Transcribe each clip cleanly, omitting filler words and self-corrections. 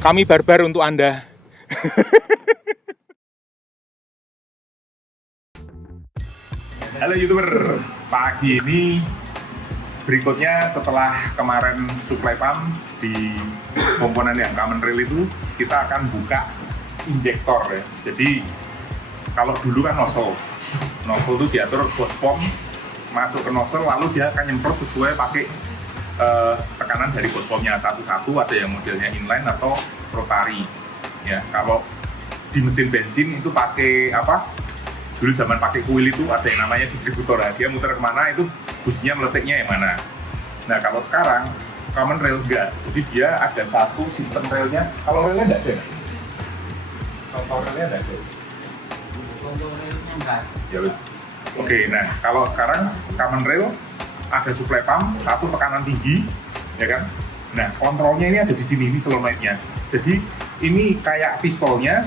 Kami barbar untuk Anda. Halo YouTuber, pagi ini berikutnya setelah kemarin supply pump di komponen yang common rail itu, kita akan buka injektor ya. Jadi kalau dulu kan nozzle itu diatur hot pump masuk ke nozzle, lalu dia akan nyemprot sesuai pakai tekanan dari hot pumpnya satu-satu, ada yang modelnya inline atau rotary ya. Kalau di mesin bensin itu pakai apa? Dulu zaman pakai kuil itu ada yang namanya distributor, dia muter kemana itu busnya meletiknya yang mana. Nah kalau sekarang common rail enggak, jadi dia ada satu sistem railnya. Kalau railnya enggak ada, contoh railnya enggak ada. Ya wis. Oke, nah kalau sekarang common rail ada supply pump, satu tekanan tinggi, ya kan? Nah kontrolnya ini ada di sini, ini solenoidnya. Jadi ini kayak pistolnya,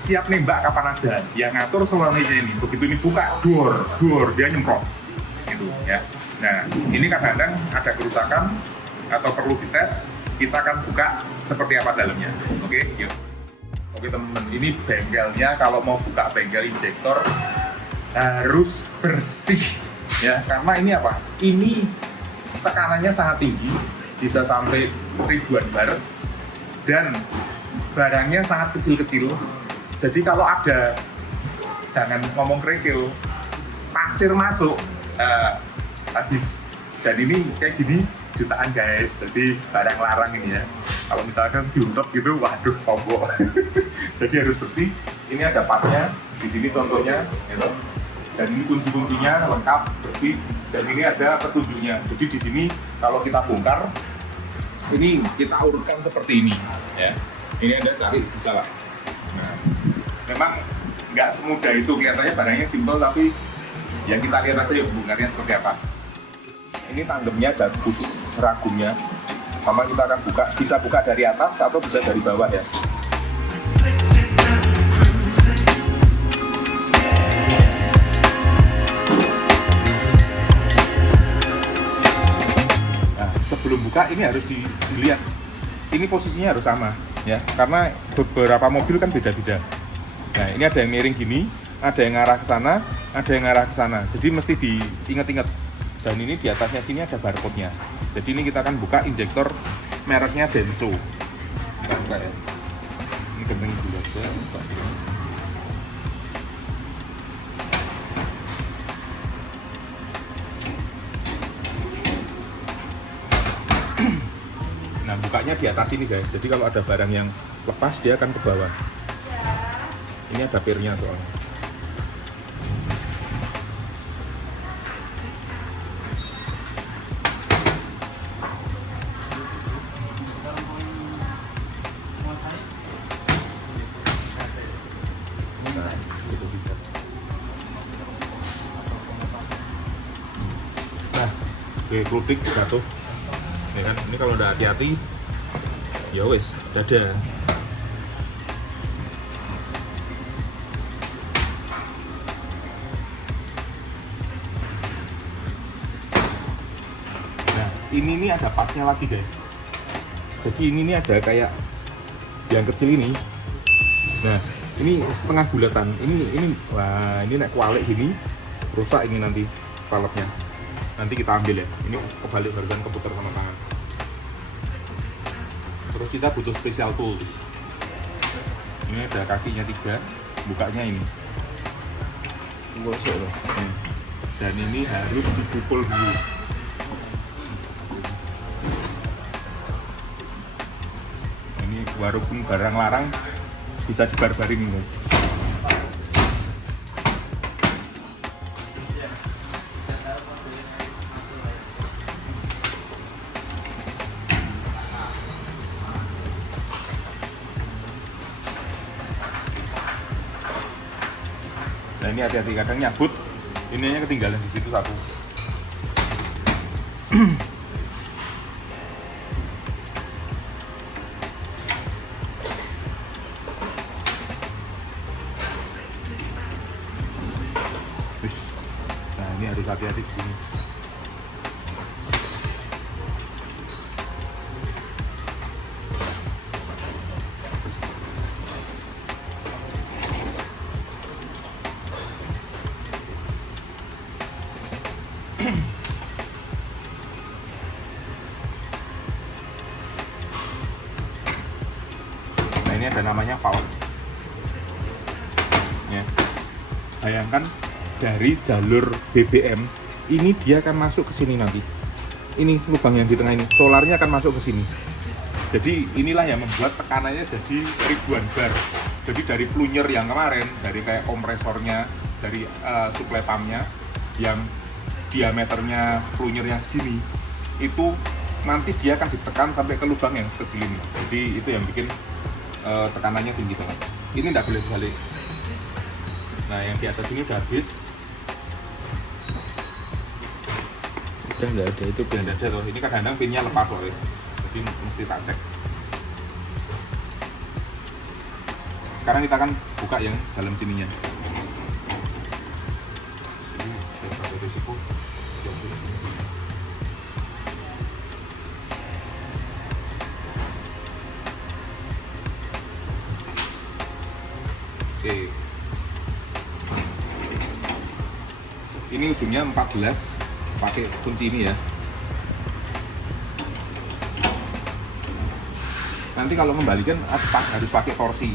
siap nembak kapan aja. Yang ngatur solenoidnya ini. Begitu ini buka, dor, dia nyemprot. Gitu ya. Nah, ini kadang-kadang ada kerusakan atau perlu dites, kita akan buka seperti apa dalamnya. Oke, yuk. Oke teman-teman, ini bengkelnya. Kalau mau buka bengkel injektor harus bersih ya, karena ini apa? Ini tekanannya sangat tinggi, bisa sampai ribuan bar, dan barangnya sangat kecil-kecil. Jadi kalau ada, jangan ngomong kerikil, pasir masuk, habis. Dan ini kayak gini jutaan guys, jadi barang larang ini ya. Kalau misalkan diuntot gitu, waduh combo. Jadi harus bersih. Ini ada pasnya, di sini contohnya, gitu. Dan ini kunci-kuncinya lengkap, bersih. Dan ini ada petunjuknya. Jadi di sini kalau kita bongkar, ini kita urutkan seperti ini, ya. Ini Anda cari bisa lah. Nah, memang nggak semudah itu, kelihatannya barangnya simpel, tapi ya kita lihat aja yuk bongkarnya seperti apa. Ini tandemnya dan busuk ragumnya, sama kita akan buka, bisa buka dari atas atau bisa dari bawah ya. Nah, sebelum buka ini harus dilihat, ini posisinya harus sama ya, karena beberapa mobil kan beda-beda. Nah, ini ada yang miring gini, ada yang ngarah ke sana, ada yang ngarah ke sana. Jadi mesti diingat-ingat. Dan ini di atasnya sini ada barcode-nya. Jadi ini kita akan buka injektor mereknya Denso. Kita buka ya. Ini genteng dulu aja. Nah, bukanya di atas ini guys. Jadi kalau ada barang yang lepas, dia akan ke bawah. Ini ada pirnya soalnya. Nah, oke, klutik jatuh. Ya kan? Ini kalau udah hati-hati, ya wes, dadah. Ini ada partnya lagi guys. Jadi ini ada kayak yang kecil ini. Nah, ini setengah bulatan. Ini wah, ini naik kualik gini, rusak ini nanti valve-nya. Nanti kita ambil ya. Ini kebalik barusan keputar sama tangan. Terus kita butuh special tools. Ini ada kakinya 3, bukanya ini. Gosok loh. Dan ini harus dipukul dulu. Walaupun barang larang bisa dibarbarin guys. Nah ini hati-hati, kadang nyabut, ininya ketinggalan di situ satu. Nah ini harus hati-hati di sini. namanya valve. Ya. Bayangkan dari jalur BBM ini dia akan masuk ke sini nanti. Ini lubang yang di tengah ini, solarnya akan masuk ke sini. Jadi inilah yang membuat tekanannya jadi ribuan bar. Jadi dari plunger yang kemarin, dari kayak kompresornya, dari supply pumpnya yang diameternya plungernya segini, itu nanti dia akan ditekan sampai ke lubang yang sekecil ini. Jadi itu yang bikin tekanannya tinggi banget. Ini tidak boleh balik. Nah yang di atas ini udah habis. Udah nggak ada itu Udah nggak ada loh. Ini kadang-kadang pinnya lepas loh. Jadi mesti tak cek. Sekarang kita akan buka yang dalam sininya. Ini ada risiko. Oke. Ini ujungnya 14 pakai kunci ini ya. Nanti kalau kembalikan harus pakai torsi.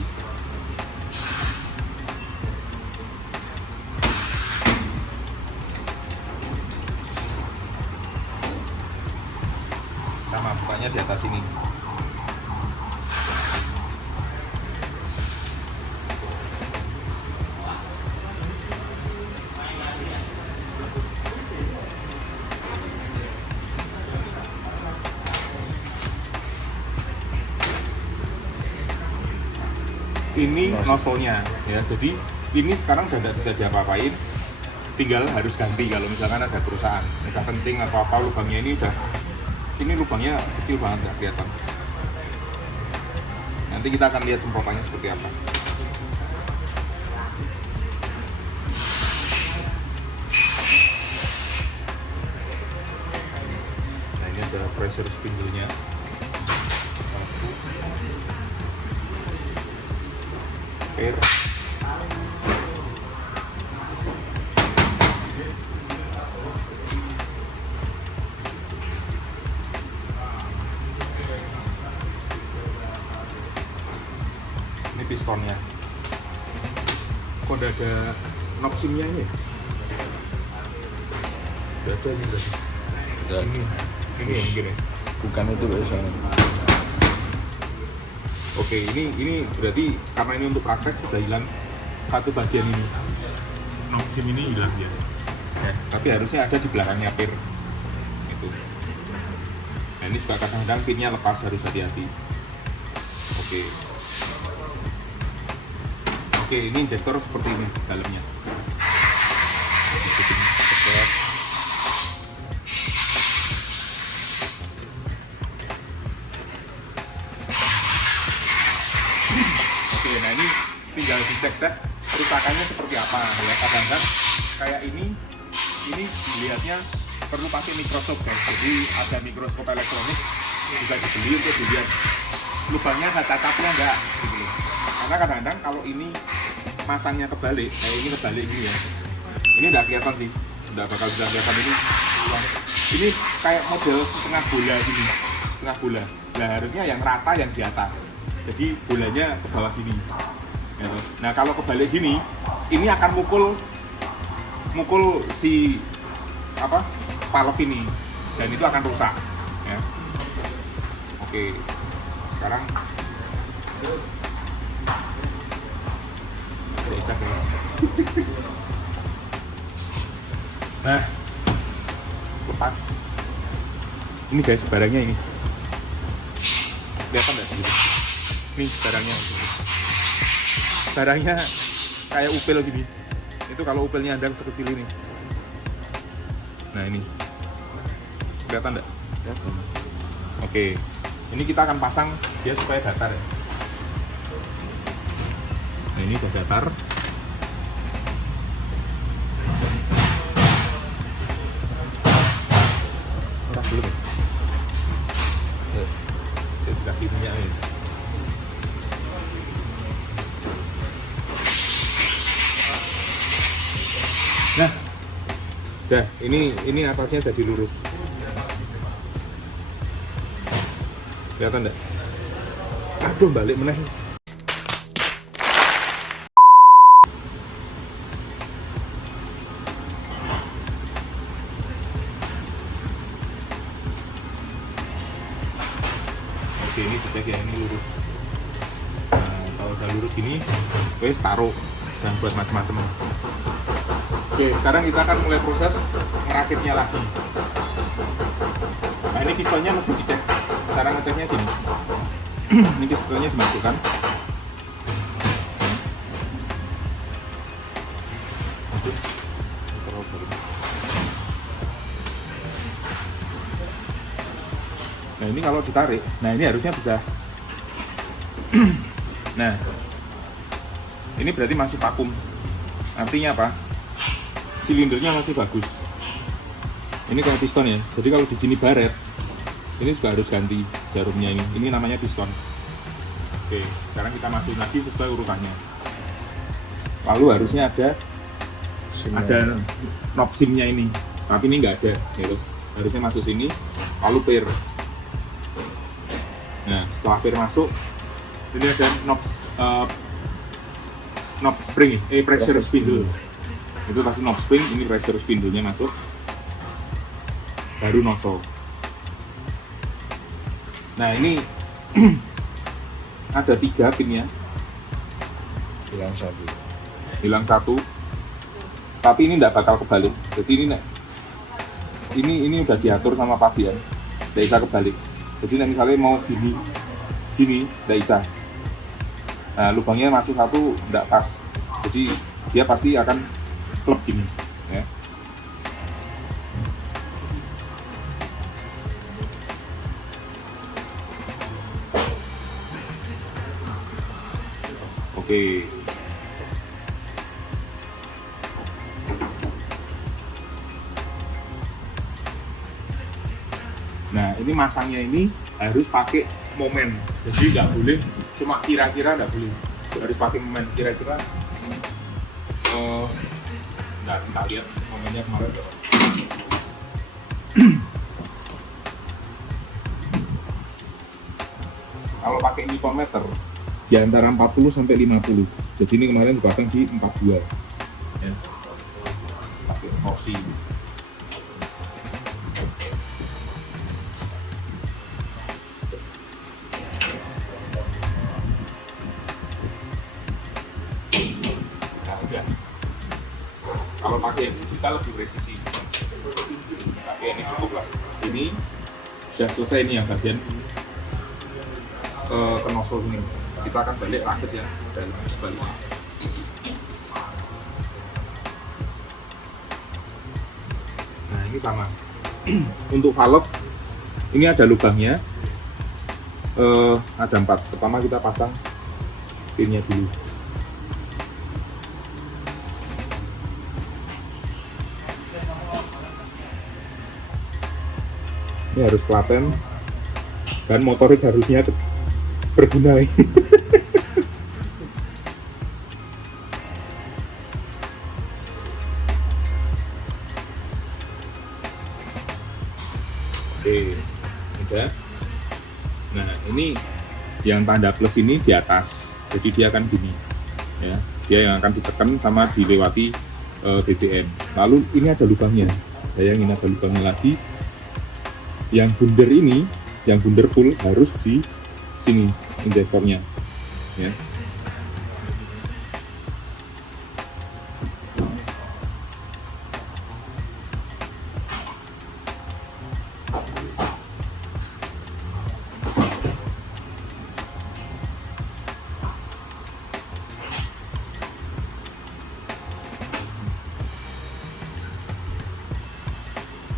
Sama bukanya di atas ini. Ini nozzle-nya ya, jadi ini sekarang udah tidak bisa diapa-apain, tinggal harus ganti kalau misalkan ada kerusakan, udah kencing atau apa, lubangnya ini lubangnya kecil banget, nggak kelihatan. Nanti kita akan lihat semprotannya seperti apa. Nah ini ada pressure spindle-nya. Air. Ini pistonnya. Kok udah ada knob simnya ini? Udah ada ini berarti. Ini yang gini. Bukan itu biasanya. Oke, ini berarti karena ini untuk praktek sudah hilang satu bagian ini. Knob sim ini hilang ya. Tapi harusnya ada di belakangnya pir. Itu. Nah, ini juga kadang-kadang pinnya lepas, harus hati-hati. Oke. Oke, ini injektor seperti ini dalamnya. Nah ini tinggal dicek-cek kerusakannya seperti apa ya. Kadang-kadang kayak ini dilihatnya perlu pakai mikroskop guys. Jadi ada mikroskop elektronik juga dibeli untuk dilihat lubangnya ada cacatnya enggak gitu loh. Karena kadang-kadang kalau ini masangnya kebalik, kayak ini kebalik ini ya, ini udah kelihatan sih, udah bakal bisa kelihatan ini kayak model setengah bola gini, setengah bola. Nah harusnya yang rata yang di atas, jadi bolanya ke bawah gini gitu. Nah kalau kebalik gini, ini akan mukul si valve ini, dan itu akan rusak ya. Oke, sekarang tidak bisa guys. Nah, lepas ini guys, barangnya ini kelihatan nggak gitu? Nih barangnya kayak upil gini. Itu kalau upilnya ada sekecil ini. Nah ini kelihatan nggak? Oke, ini kita akan pasang dia supaya datar ya. Nah ini udah datar. Udah belum ya? Saya dikasih minyak ini. Nah, dah ini atasnya jadi lurus. Kelihatan enggak? Aduh, balik meneh. ini dicek ya, ini lurus. Nah, kalau udah lurus gini, wes taruh, jangan buat macam-macam. Oke, sekarang kita akan mulai proses merakitnya lagi. Nah, ini pistonnya mesti dicek. Cara ngeceknya gini. Ini pistonnya dimasukkan. Nah, ini kalau ditarik, nah ini harusnya bisa. Nah, ini berarti masih vakum. Artinya apa? Silindernya masih bagus. Ini kalau piston ya. Jadi kalau di sini baret, ini juga harus ganti jarumnya ini. Ini namanya piston. Oke, sekarang kita masukin lagi sesuai urutannya. Lalu harusnya ada knob simnya ini, tapi ini nggak ada, gitu. Harusnya masuk sini, lalu pair. Nah, setelah pair masuk, ini ada knob spring, pressure spindle. Itu pasti knob spring, ini pressure spindle-nya masuk, baru nozzle. Nah, ini ada 3 pinnya, hilang satu, tapi ini tidak bakal kebalik. Jadi ini udah diatur sama Fabian, tidak bisa kebalik. Jadi misalnya mau gini tidak bisa. Nah, lubangnya masuk satu tidak pas, jadi dia pasti akan klep gini, ya. Oke. Nah, ini masangnya ini harus pakai momen, jadi nggak boleh cuma kira-kira, nggak boleh, harus pakai momen kira-kira. Nggak, kita lihat momennya kemarin. Kalau pakai Newton meter di antara 40 sampai 50. Jadi ini kemarin dipasang di 42. Ya. Pakai torsi. Kalau pakai yang digital lebih presisi, tapi ini cukup lah. Ini sudah selesai nih yang bagian ke nozzle ini. Kita akan balik rakit ya, dan sebaliknya. Nah, ini sama. Untuk valve ini ada lubangnya, ada 4. Pertama kita pasang pinnya dulu. Ini harus telaten dan motorik harusnya berguna. Oke, udah. Nah, ini yang tanda plus ini di atas, jadi dia akan gini, ya. Dia yang akan ditekan sama dilewati BBM. Lalu ini ada lubangnya, bayangin ada lubangnya lagi. Yang bundar ini, yang bundar full harus di sini injektornya, ya.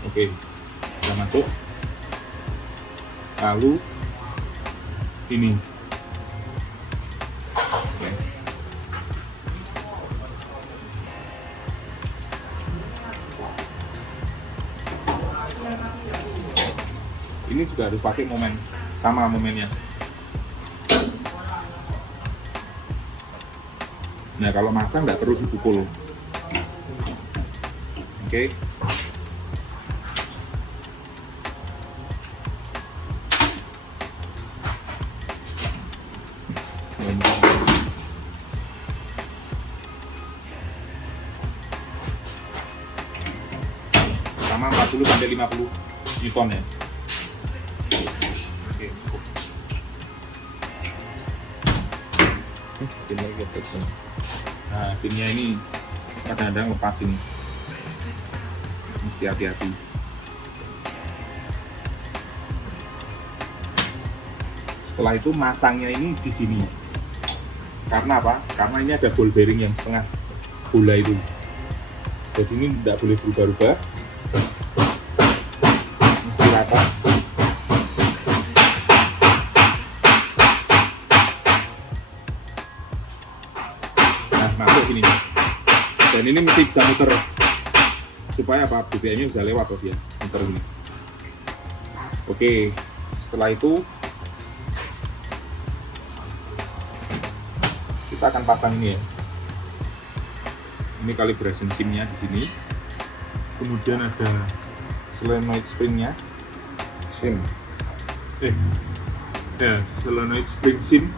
Oke, sudah masuk. Lalu ini, oke. Ini juga harus pakai momen, sama momennya. Nah, kalau masang nggak perlu dipukul, oke. Sama 40 sampai 50 Newton ya. Oke, cukup. Pinnya kebetulan. Nah, pinnya ini kadang-kadang lepas ini. Mesti hati-hati. Setelah itu masangnya ini di sini. Karena apa? Karena ini ada ball bearing yang setengah bola itu. Jadi ini tidak boleh berubah-ubah. Mesti rata. Nah, masuk gini. Dan ini mesti bisa muter. Supaya apa? BBM-nya bisa lewat tuh dia. Muter gini. Oke. Setelah itu kita akan pasang ini ya. Ini calibration pin-nya di sini. Kemudian ada solenoid spring-nya. Sim. Ya, solenoid spring sim.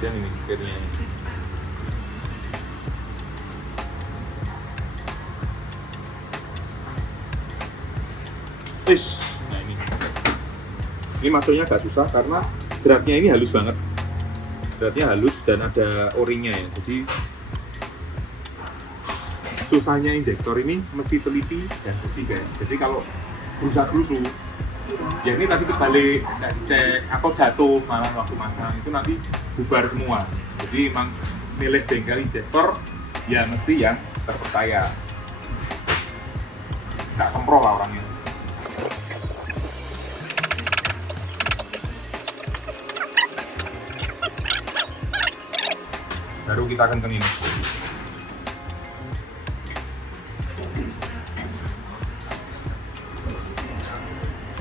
Kemudian ini gearnya. Nah ini masuknya agak susah karena dratnya ini halus banget. Dratnya halus dan ada o-ringnya ya. Jadi susahnya injektor ini mesti teliti dan bersih guys. Jadi kalau berusaha ya ini tadi kebalik, nggak dicek atau jatuh malah waktu masang itu nanti bubar semua. Jadi emang milih bengkel injektor ya mesti yang terpercaya, nggak kemproh lah orangnya. Baru kita kencengin.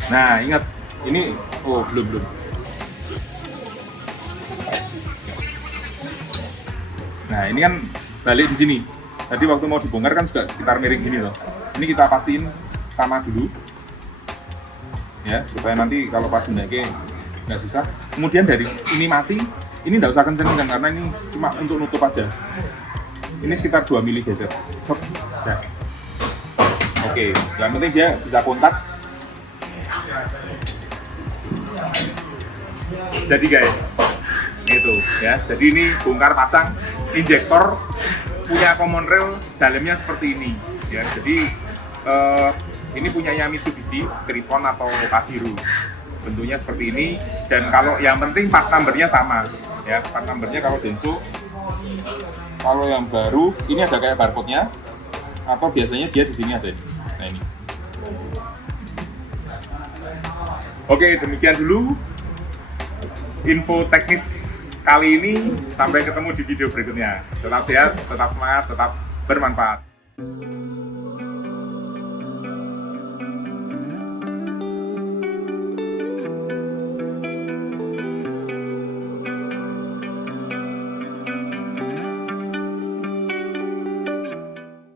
Nah, ingat ini belum. Nah, ini kan balik di sini. Tadi waktu mau dibongkar kan juga sekitar miring gini loh. Ini kita pastiin sama dulu. Ya, supaya nanti kalau pas mendaki nggak susah. Kemudian dari ini mati, ini nggak usah kenceng-kenceng karena ini cuma untuk nutup aja. Ini sekitar 2 mili geser. Set. Ya. Oke, yang penting dia bisa kontak. Jadi guys, itu ya. Jadi ini bongkar pasang injektor punya common rail, dalamnya seperti ini ya. Jadi ini punyanya Mitsubishi, Triton atau Pajero. Bentuknya seperti ini dan kalau yang penting part numbernya sama ya. Part numbernya kalau Denso, kalau yang baru ini ada kayak barcode-nya atau biasanya dia di sini ada ini. Nah ini. Oke, demikian dulu info teknis kali ini. Sampai ketemu di video berikutnya. Tetap sehat, tetap semangat, tetap bermanfaat.